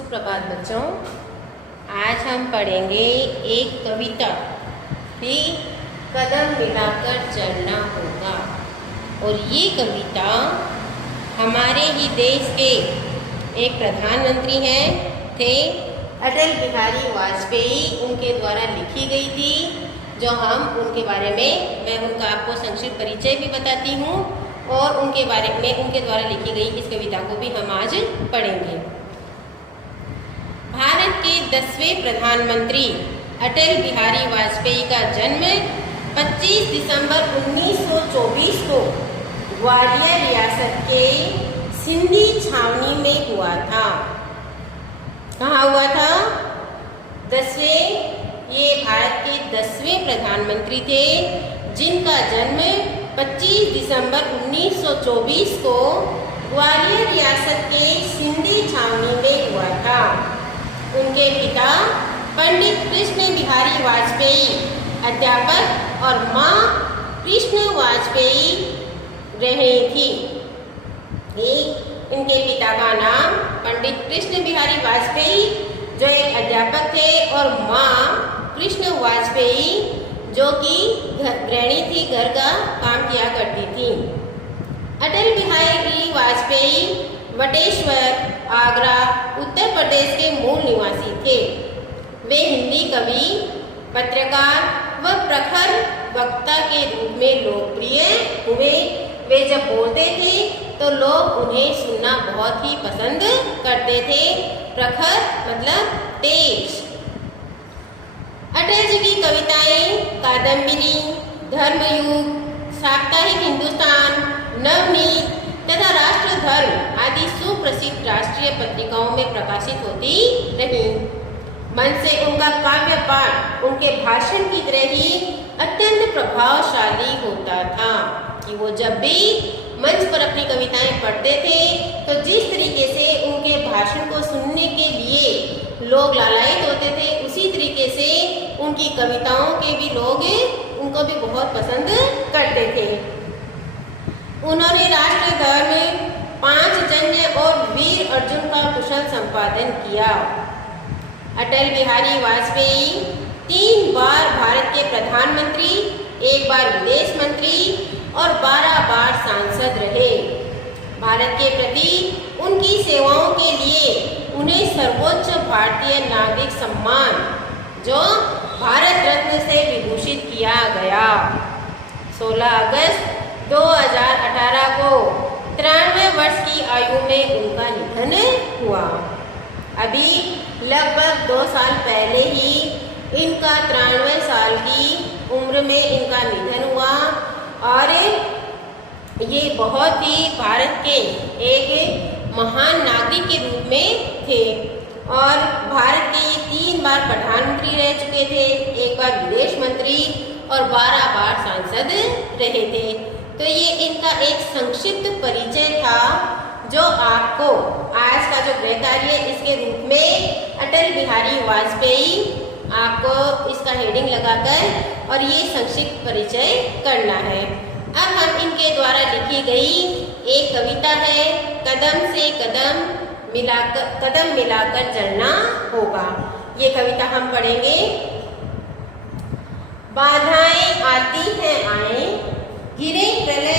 सुप्रभात बच्चों। आज हम पढ़ेंगे एक कविता भी कदम मिलाकर चलना होगा। और ये कविता हमारे ही देश के एक प्रधानमंत्री थे अटल बिहारी वाजपेयी, उनके द्वारा लिखी गई थी। जो हम उनके बारे में मैं उनका आपको संक्षिप्त परिचय भी बताती हूँ और उनके बारे में उनके द्वारा लिखी गई इस कविता को भी हम आज पढ़ेंगे। भारत के 10वें प्रधानमंत्री अटल बिहारी वाजपेयी का जन्म 25 दिसंबर 1924 को ग्वालियर रियासत के सिंधी छावनी में हुआ था। कहाँ हुआ था? 10वें, ये भारत के 10वें प्रधानमंत्री थे जिनका जन्म 25 दिसंबर 1924 को ग्वालियर रियासत के सिंधी छावनी में हुआ था। उनके पिता पंडित कृष्ण बिहारी वाजपेयी अध्यापक और माँ कृष्ण वाजपेयी रही थी। इनके पिता का नाम पंडित कृष्ण बिहारी वाजपेयी जो एक अध्यापक थे और माँ कृष्ण वाजपेयी जो कि गृहिणी थी, घर का काम किया करती थी। अटल बिहारी वाजपेयी वटेश्वर, आगरा, उत्तर प्रदेश के मूल निवासी थे। वे हिंदी कवि, पत्रकार व प्रखर वक्ता के रूप में लोकप्रिय हुए। वे जब बोलते थे तो लोग उन्हें सुनना बहुत ही पसंद करते थे। प्रखर मतलब तेज। अटल जी की कविताएं कादम्बिनी, धर्मयुग, साप्ताहिक हिंदुस्तान, नवनीत तथा राष्ट्र धर्म आदि सुप्रसिद्ध राष्ट्रीय पत्रिकाओं में प्रकाशित होती रही। मन से उनका काव्य पाठ उनके भाषण की तरह ही अत्यंत प्रभावशाली होता था कि वो जब भी मंच पर अपनी कविताएं पढ़ते थे तो जिस तरीके से उनके भाषण को सुनने के लिए लोग लालायित होते थे, उसी तरीके से उनकी कविताओं के भी लोग उनको भी बहुत पसंद करते थे। उन्होंने राष्ट्र धर्म, 5 जन्य और वीर अर्जुन का कुशल संपादन किया। अटल बिहारी वाजपेयी 3 बार भारत के प्रधानमंत्री, 1 बार विदेश मंत्री और 12 बार सांसद रहे। भारत के प्रति उनकी सेवाओं के लिए उन्हें सर्वोच्च भारतीय नागरिक सम्मान जो भारत रत्न से विभूषित किया गया। 16 अगस्त 2018 को 93 वर्ष की आयु में उनका निधन हुआ। अभी लगभग 2 साल पहले ही इनका 93 साल की उम्र में इनका निधन हुआ। और ये बहुत ही भारत के एक महान नागरिक के रूप में थे और भारत के 3 बार प्रधानमंत्री रह चुके थे, 1 बार विदेश मंत्री और 12 बार सांसद रहे थे। तो ये इनका एक संक्षिप्त परिचय था जो आपको आज का जो गृह कार्य इसके रूप में अटल बिहारी वाजपेयी आपको इसका हेडिंग लगाकर और ये संक्षिप्त परिचय करना है। अब हम इनके द्वारा लिखी गई एक कविता है, कदम से कदम मिलाकर चलना होगा। ये कविता हम पढ़ेंगे। बाधाएं आती हैं आए, गिरे प्रलय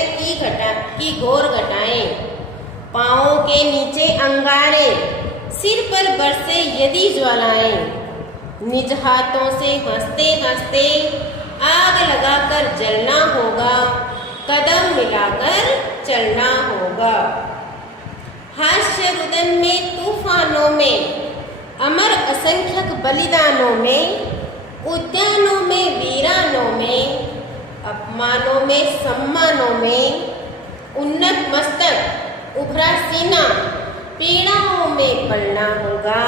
की घोर घटाएं, पाँवों के नीचे अंगारे, सिर पर बरसे यदि ज्वालाएं, निज हाथों से हंसते हंसते आग लगाकर जलना होगा, कदम मिलाकर चलना होगा। हास्य रुदन में तूफानों में, अमर असंख्यक बलिदानों में, उद्यानों में वीरानों में, अपमानों में सम्मानों में, उन्नत मस्तक उभरा सीना, पीड़ाओं में पलना होगा,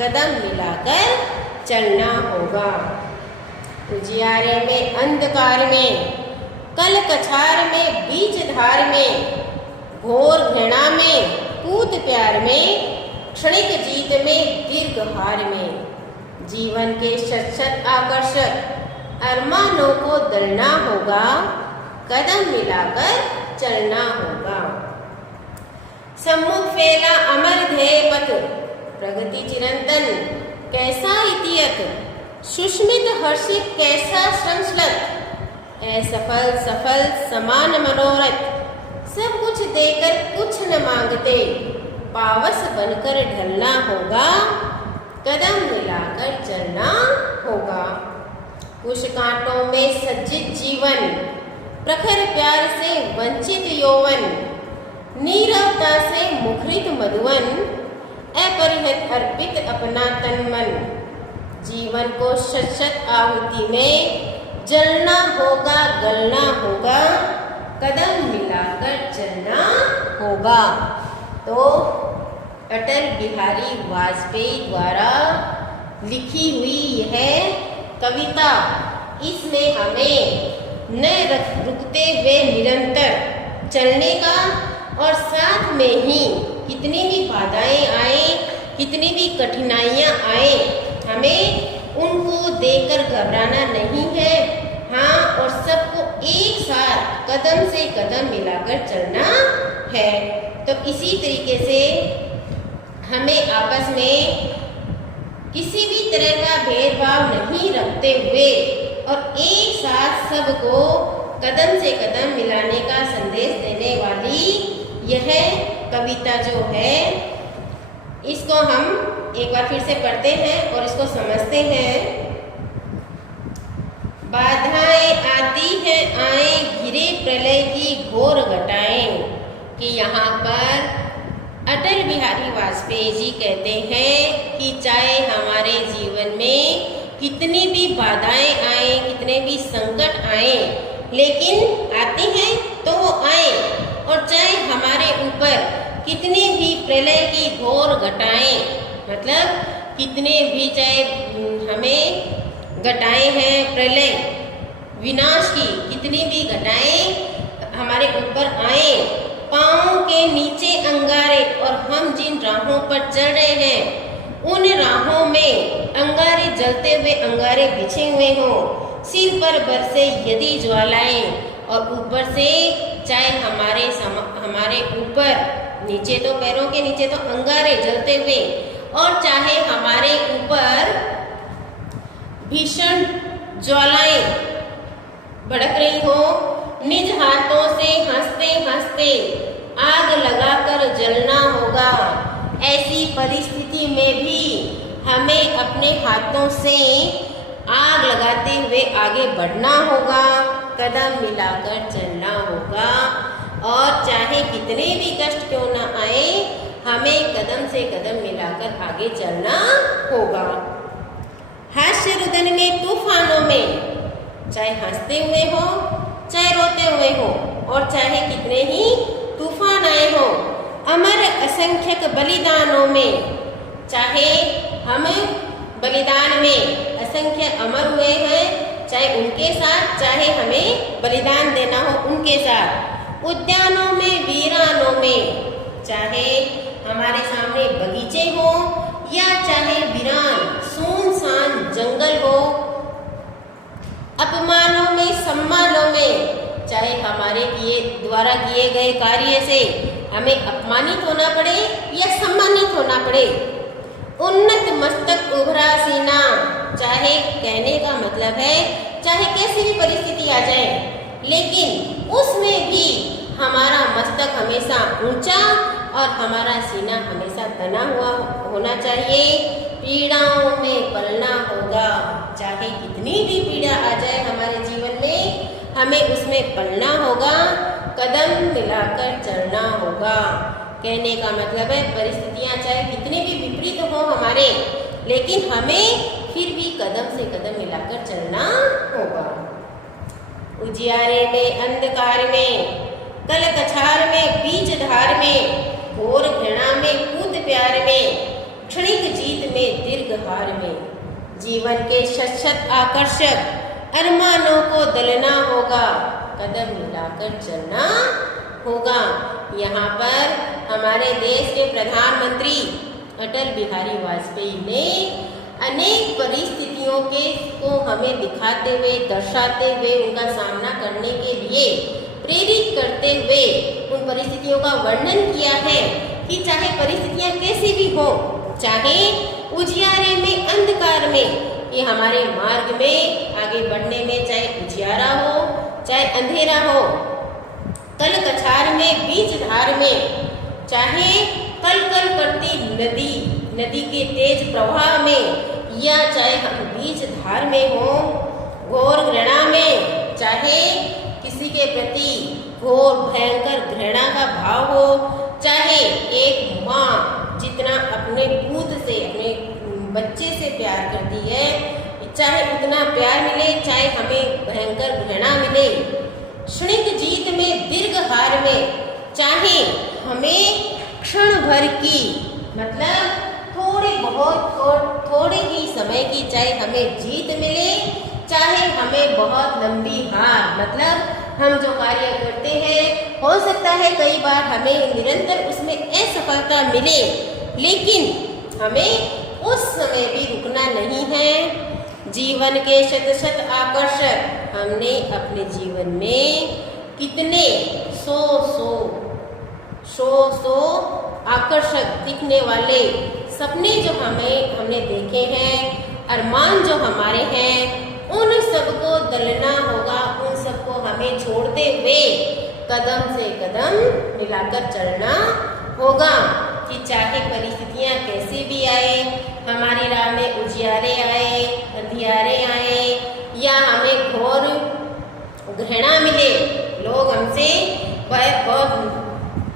कदम मिलाकर चलना होगा। उजियारे में अंधकार में, कल कछार में बीच धार में, घोर घृणा में कूद प्यार में, क्षणिक जीत में दीर्घ हार में, जीवन के शत आकर्षक अरमानों को दलना होगा, कदम मिलाकर चलना होगा। सम्मुख फैला अमर ध्येय पथ, प्रगति चिरंतन कैसा इतियत, सुष्मित हर्षित कैसा संश्लत, असफल सफल समान मनोरथ, सब कुछ देकर कुछ न मांगते, पावस बनकर ढलना होगा, कदम मिलाकर चलना होगा। कुश कांटों में सज्जित जीवन, प्रखर प्यार से वंचित यौवन, नीरवता से मुखरित मधुवन, अपरिहित अर्पित अपना तन मन, जीवन को शत आहुति में जलना होगा, गलना होगा, कदम मिलाकर चलना होगा। तो अटल बिहारी वाजपेयी द्वारा लिखी हुई यह कविता, इसमें हमें न रुकते हुए निरंतर चलने का और साथ में ही कितनी भी बाधाएं आए, कितनी भी कठिनाइयां आए, हमें उनको देखकर घबराना नहीं है। हाँ, और सबको एक साथ कदम से कदम मिलाकर चलना है। तो इसी तरीके से हमें आपस में किसी भी तरह का भेदभाव नहीं रखते हुए और एक साथ सबको कदम से कदम मिलाने का संदेश देने वाली यह कविता जो है, इसको हम एक बार फिर से पढ़ते हैं और इसको समझते हैं। बाधाएं आती है आए घिरे प्रलय की घोर घटाएं, कि यहाँ पर अटल बिहारी वाजपेयी जी कहते हैं कि चाहे हमारे जीवन में कितनी भी बाधाएं आए, कितने भी संकट आए, लेकिन आते हैं तो वो आए, और चाहे हमारे ऊपर कितने भी प्रलय की घोर घटाएं, मतलब कितने भी चाहे हमें घटाएं हैं, प्रलय विनाश की कितनी भी घटाएं हमारे ऊपर आए, पाँव के नीचे अंगारे और हम जिन राहों पर चल रहे हैं उन राहों में अंगारे जलते हुए अंगारे बिछे हुए हों, सिर पर बरसे यदि ज्वालाएं और ऊपर से चाहे हमारे ऊपर नीचे तो पैरों के नीचे तो अंगारे जलते हुए, और चाहे हमारे ऊपर भीषण ज्वालाएं भड़क रही हो, निज हाथों से हंसते हंसते आग लगाकर जलना होगा। ऐसी परिस्थिति में भी हमें अपने हाथों से आग लगाते हुए आगे बढ़ना होगा, कदम मिलाकर चलना होगा, और चाहे कितने भी कष्ट क्यों ना आए, हमें कदम से कदम मिलाकर आगे चलना होगा। हास्य रुदन में तूफानों में चाहे हंसते हुए हो, चाहे रोते हुए हो, और चाहे कितने ही तूफान आए हो, अमर असंख्यक बलिदानों में, चाहे हम बलिदान में असंख्य अमर हुए हैं, चाहे उनके साथ, चाहे हमें बलिदान देना हो उनके साथ, उद्यानों में वीरानों में, चाहे हमारे सामने बगीचे हो या चाहे वीरान सुनसान जंगल हो, अपमानों में सम्मानों में, चाहे हमारे द्वारा किए गए कार्य से हमें अपमानित होना पड़े या सम्मानित होना पड़े, उन्नत मस्तक उभरा सीना, चाहे कहने का मतलब है चाहे कैसी भी परिस्थिति आ जाए, लेकिन उसमें भी हमारा मस्तक हमेशा ऊंचा और हमारा सीना हमेशा तना हुआ होना चाहिए। पीड़ाओं में पलना होगा, चाहे कितनी भी पीड़ा आ जाए हमारे जीवन में, हमें उसमें पलना होगा, कदम मिलाकर चलना होगा। कहने का मतलब है परिस्थितियां चाहे कितनी भी विपरीत हो हमारे, लेकिन हमें फिर भी कदम से कदम मिलाकर चलना होगा। उजियारे में अंधकार में, कल कछार में, बीच धार में, घोर घृणा में, कूद प्यार में, क्षणिक जीत में, दीर्घ हार में, जीवन के शत आकर्षक अरमानों को दलना होगा, कदम मिलाकर चलना होगा। यहाँ पर हमारे देश के प्रधानमंत्री अटल बिहारी वाजपेयी ने अनेक परिस्थितियों को हमें दिखाते हुए, दर्शाते हुए, उनका सामना करने के लिए प्रेरित करते हुए उन परिस्थितियों का वर्णन किया है कि चाहे परिस्थितियां कैसी भी हो, चाहे उजियारे में अंधकार में, कि हमारे मार्ग में आगे बढ़ने में चाहे उजियारा हो चाहे अंधेरा हो, कल कछार में बीच धार में, चाहे कल कल करती नदी के तेज प्रवाह में, या चाहे हम बीच धार में हो घोर घृणा में, चाहे किसी के प्रति घोर भयंकर घृणा का भाव हो, चाहे एक माँ जितना अपने पूत से अपने बच्चे से प्यार करती है, चाहे उतना प्यार मिले चाहे हमें भयंकर घृणा मिले, क्षणिक जीत में दीर्घ हार में, चाहे हमें क्षण भर की मतलब थोड़े ही समय की चाहे हमें जीत मिले, चाहे हमें बहुत लंबी हार, मतलब हम जो कार्य करते हैं हो सकता है कई बार हमें निरंतर उसमें असफलता मिले, लेकिन हमें उस समय भी रुकना नहीं है। जीवन के शत शत आकर्षक हमने अपने जीवन में कितने सौ आकर्षक दिखने वाले सपने जो हमने देखे हैं, अरमान जो हमारे हैं, उन सबको दलना होगा, उन सबको हमें छोड़ते हुए कदम से कदम मिलाकर चलना होगा, कि चाहे परिस्थितियाँ कैसी भी आए, हमारी राह में उजियारे आए अंधियारे आए, या हमें घोर घृणा मिले, लोग हमसे बहुत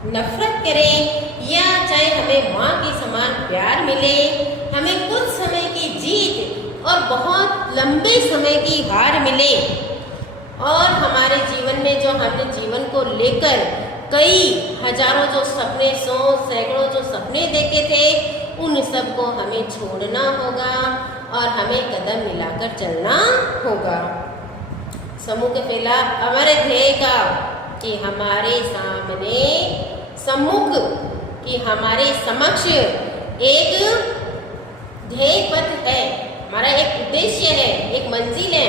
नफरत करें, या चाहे हमें माँ के समान प्यार मिले, हमें कुछ समय की जीत और बहुत लंबे समय की हार मिले, और हमारे जीवन में जो हमने जीवन को लेकर कई हजारों जो सपने सैकड़ों जो सपने देखे थे, उन सब को हमें छोड़ना होगा और हमें कदम मिलाकर चलना होगा। सम्मुख फैला अमर ध्येय का, कि हमारे सामने सम्मुख कि हमारे समक्ष एक ध्येय पथ है, हमारा एक उद्देश्य है, एक मंजिल है।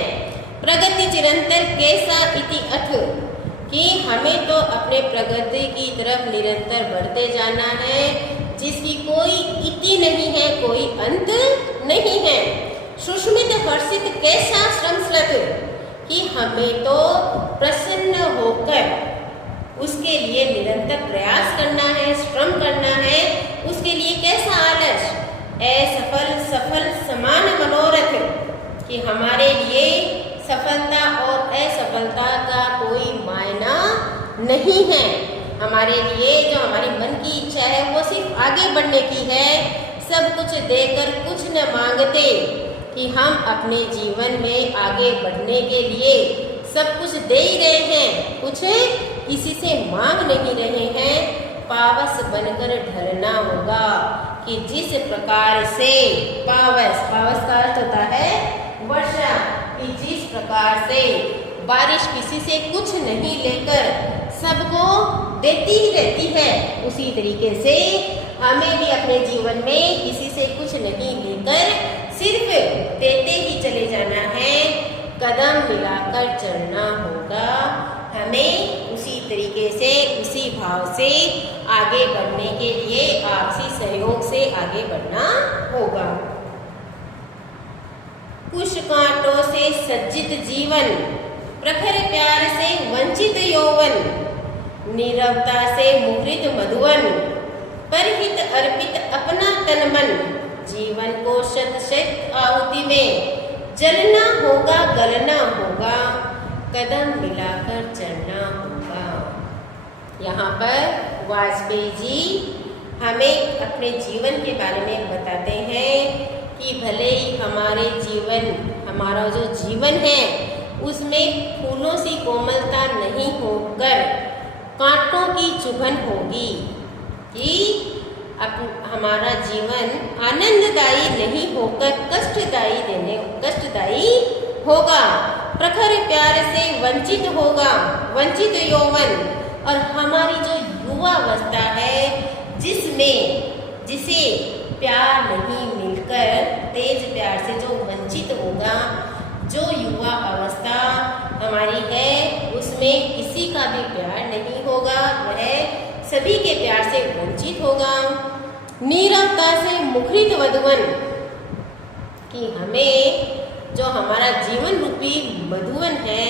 प्रगति चिरंतर कैसा इति अथ, कि हमें तो अपने प्रगति की तरफ निरंतर बढ़ते जाना है, जिसकी कोई इति नहीं है, कोई अंत नहीं है। सुष्मित हर्षित कैसा श्रमस्लत, कि हमें तो प्रसन्न होकर उसके लिए निरंतर प्रयास करना है, श्रम करना है, उसके लिए कैसा आलस, असफल सफल समान मनोरथ, कि हमारे लिए सफलता और असफलता का कोई मायना नहीं है। हमारे लिए जो हमारी मन की इच्छा है वो सिर्फ आगे बढ़ने की है, सब कुछ देकर कुछ न मांगते, कि हम अपने जीवन में आगे बढ़ने के लिए सब कुछ दे ही रहे हैं, कुछ किसी से मांग नहीं रहे हैं। पावस बनकर ढलना होगा, कि जिस प्रकार से पावस का अर्थ होता है वर्षा, कि जिस प्रकार से बारिश किसी से कुछ नहीं लेकर सबको देती ही रहती है, उसी तरीके से हमें भी अपने जीवन में किसी से कुछ नहीं लेकर सिर्फ देते ही चले जाना है, कदम मिलाकर चलना होगा। हमें उसी तरीके से उसी भाव से आगे बढ़ने के लिए आपसी सहयोग से आगे बढ़ना होगा। कुश कांटों से सज्जित जीवन, प्रखर प्यार से वंचित यौवन, नीरवता से मुखरित मधुवन, परहित अर्पित अपना तन मन, जीवन को शत शत आहुति में जलना होगा गलना होगा, कदम मिलाकर चलना होगा। यहाँ पर वाजपेयी जी हमें अपने जीवन के बारे में बताते हैं कि भले ही हमारा जो जीवन है उसमें फूलों सी कोमलता नहीं होकर कांटों की चुभन होगी, कि हमारा जीवन आनंददायी नहीं होकर कष्टदायी होगा। प्रखर प्यार से वंचित होगा, वंचित यौवन, और हमारी जो युवा अवस्था है जिसे प्यार नहीं मिलकर तेज प्यार से जो वंचित होगा, जो युवा अवस्था हमारी है उसमें किसी का भी प्यार नहीं होगा, वह सभी के प्यार से वंचित होगा। नीरवता से मुखरित मधुवन, कि हमें जो हमारा जीवन रूपी मधुवन है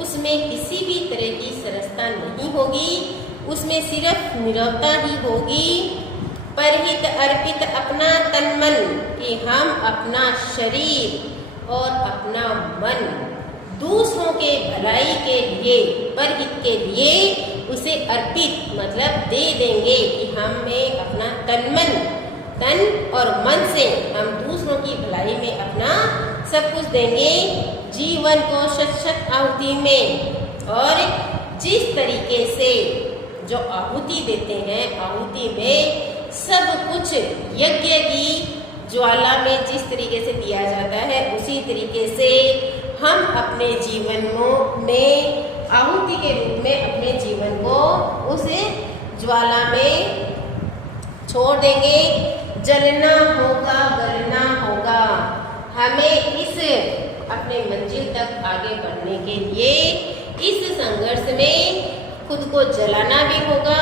उसमें किसी भी तरह की सरसता नहीं होगी, उसमें सिर्फ नीरवता ही होगी। परहित अर्पित अपना तन मन, कि हम अपना शरीर और अपना मन दूसरों के भलाई के लिए, परहित के लिए उसे अर्पित मतलब दे देंगे, कि हमें अपना तन और मन से हम दूसरों की भलाई में अपना सब कुछ देंगे, जीवन को शत आहुति में। और जिस तरीके से जो आहुति देते हैं, आहुति में सब कुछ यज्ञ की ज्वाला में जिस तरीके से दिया जाता है, उसी तरीके से हम अपने जीवन में आहुति के रूप में अपने जीवन को उस ज्वाला में छोड़ देंगे। जलना होगा, गलना होगा। हमें इस अपने मंजिल तक आगे बढ़ने के लिए इस संघर्ष में खुद को जलाना भी होगा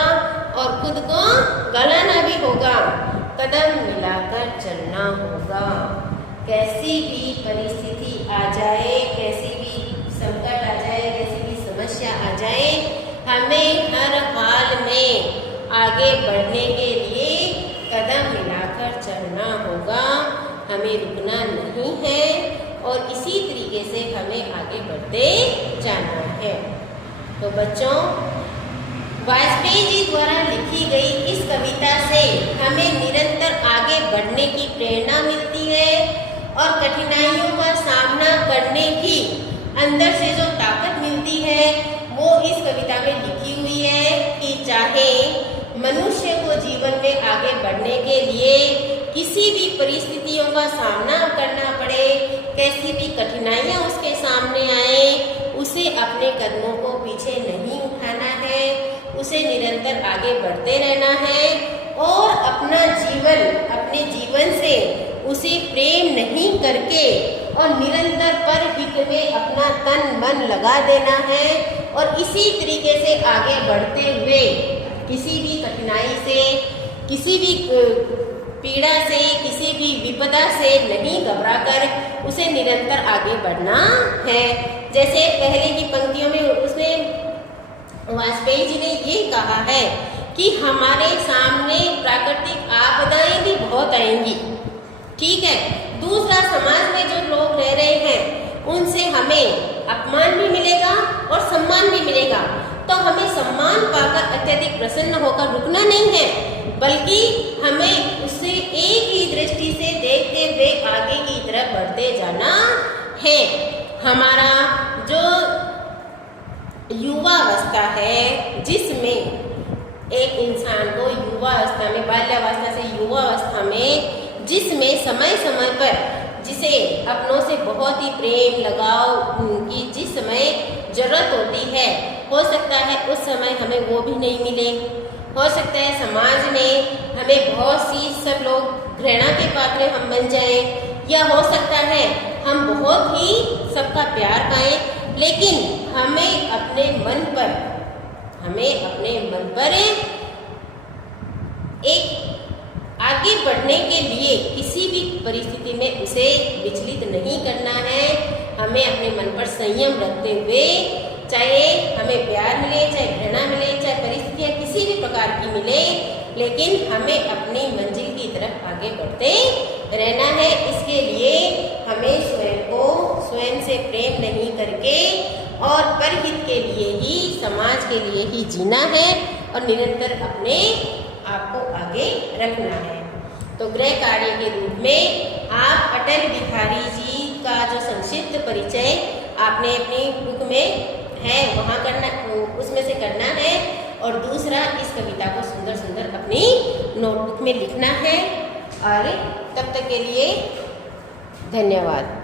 और खुद को गलाना भी होगा। कदम मिलाकर चलना होगा। कैसी भी परिस्थिति आ जाए, कैसी भी संकट आ जाए, कैसी भी समस्या आ जाए, हमें हर हाल में आगे बढ़ने के लिए कदम मिलाकर चलना होगा। हमें रुकना नहीं है और इसी तरीके से हमें आगे बढ़ते जाना है। तो बच्चों, वाजपेयी जी द्वारा लिखी गई इस कविता से हमें निरंतर आगे बढ़ने की प्रेरणा मिलती है और कठिनाइयों का सामना करने की अंदर से जो ताकत मिलती है वो इस कविता में लिखी हुई है कि चाहे मनुष्य को जीवन में आगे बढ़ने के लिए किसी भी परिस्थितियों का सामना करना पड़े, कैसी भी कठिनाइयाँ उसके सामने आए, उसे अपने कदमों को पीछे नहीं उठाना है, उसे निरंतर आगे बढ़ते रहना है और अपना जीवन, अपने जीवन से उसे प्रेम नहीं करके और निरंतर परहित में अपना तन मन लगा देना है और इसी तरीके से आगे बढ़ते हुए किसी भी कठिनाई से, किसी भी पीड़ा से, किसी भी विपदा से नहीं घबराकर उसे निरंतर आगे बढ़ना है। जैसे पहले की पंक्तियों में उसमें वाजपेयी जी ने ये कहा है कि हमारे सामने प्राकृतिक आपदाएं भी बहुत आएंगी, ठीक है। दूसरा, समाज में जो लोग रह रहे हैं उनसे हमें अपमान भी मिलेगा और सम्मान भी मिलेगा, तो हमें सम्मान पाकर अत्यधिक प्रसन्न होकर रुकना नहीं है, बल्कि हमें उसे एक ही दृष्टि से देखते हुए आगे की तरफ बढ़ते जाना है। हमारा जो युवावस्था है, जिसमें एक इंसान को युवावस्था में, बाल्यावस्था से युवावस्था में, जिसमें समय समय पर जिसे अपनों से बहुत ही प्रेम लगाव की जिस समय जरूरत होती है, हो सकता है उस समय हमें वो भी नहीं मिले। हो सकता है समाज में हमें बहुत सी, सब लोग घृणा के पात्र हम बन जाएं, या हो सकता है हम बहुत ही सबका प्यार पाएं, लेकिन हमें अपने मन पर एक आगे बढ़ने के लिए किसी भी परिस्थिति में उसे विचलित नहीं करना है। हमें अपने मन पर संयम रखते हुए, चाहे हमें प्यार मिले, चाहे घृणा मिले, चाहे परिस्थितियाँ किसी भी प्रकार की मिले, लेकिन हमें अपनी मंजिल की तरफ आगे बढ़ते रहना है। इसके लिए हमें स्वयं से प्रेम नहीं करके और परहित के लिए ही, समाज के लिए ही जीना है और निरंतर अपने आपको आगे रखना है। तो गृह कार्य के रूप में आप अटल बिहारी जी का जो संक्षिप्त परिचय आपने अपनी बुक में है वहाँ करना, उसमें से करना है, और दूसरा इस कविता को सुंदर सुंदर अपनी नोटबुक में लिखना है। और तब तक के लिए धन्यवाद।